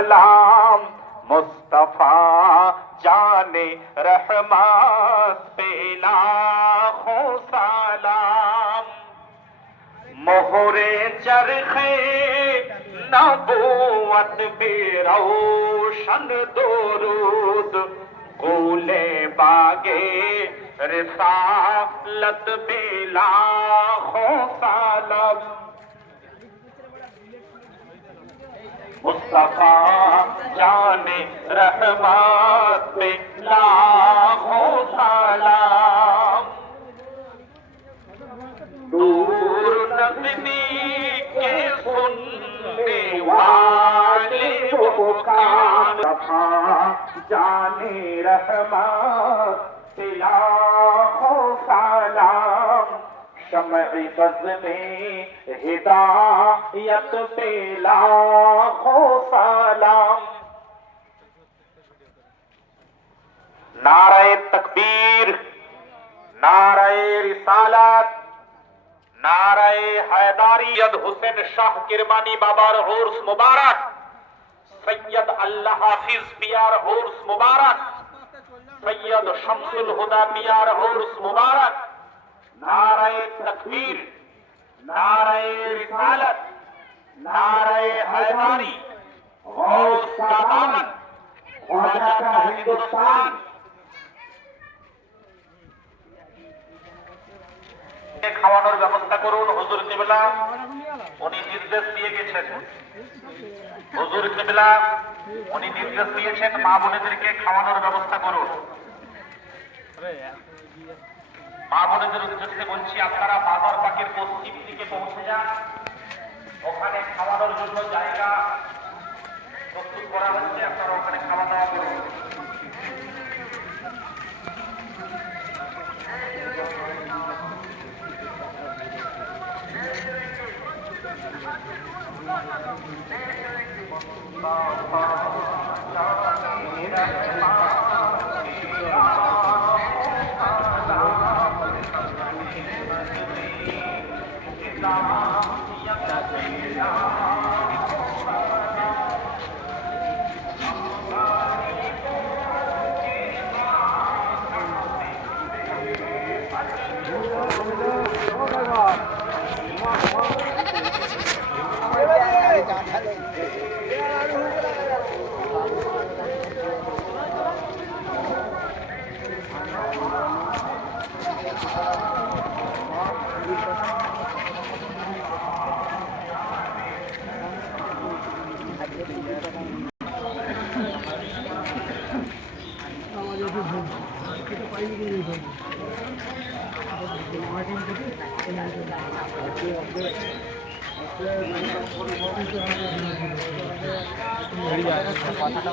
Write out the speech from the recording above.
سلام مصطفیٰ جانے رحمت پہ لاکھوں سلام مہر چرخے نبوت پہ روشن درود گولے باغے رسالت پہ لاکھوں سلام مصطفیٰ جانے رحمت پہ لاکھوں سلام دور نزدیک کے سننے والے پکار مصطفیٰ جانے رحمت پہ لاکھوں سلام شمع بز میں ہدایت پہ لاکھوں سلام نعرہ تکبیر نعرہ رسالت نعرہ حیداری سید حسین شاہ کرمانی بابار عرس مبارک سید اللہ حافظ پیار عرس مبارک سید شمس الہدا پیار عرس مبارک نعرہ تکبیر نعرہ رسالت نعرہ حیداری غوث کا دامن خواجہ کا ہندوستان খাওয়ানোর ব্যবস্থা করুন হুজুর কিবলা উনি নির্দেশ দিয়ে গেছেন হুজুর কিবলা উনি নির্দেশ দিয়েছেন মা বোনেদেরকে খাওয়ানোর ব্যবস্থা করুন মা বোনেদের উদ্দেশ্যে বলছি আপনারা বাজার পাকের পশ্চিম দিকে পৌঁছে যান ওখানে খাওয়ানোর জন্য জায়গা প্রস্তুত করা হচ্ছে আপনারা ওখানে খাওয়া দাওয়া করুন কথাটা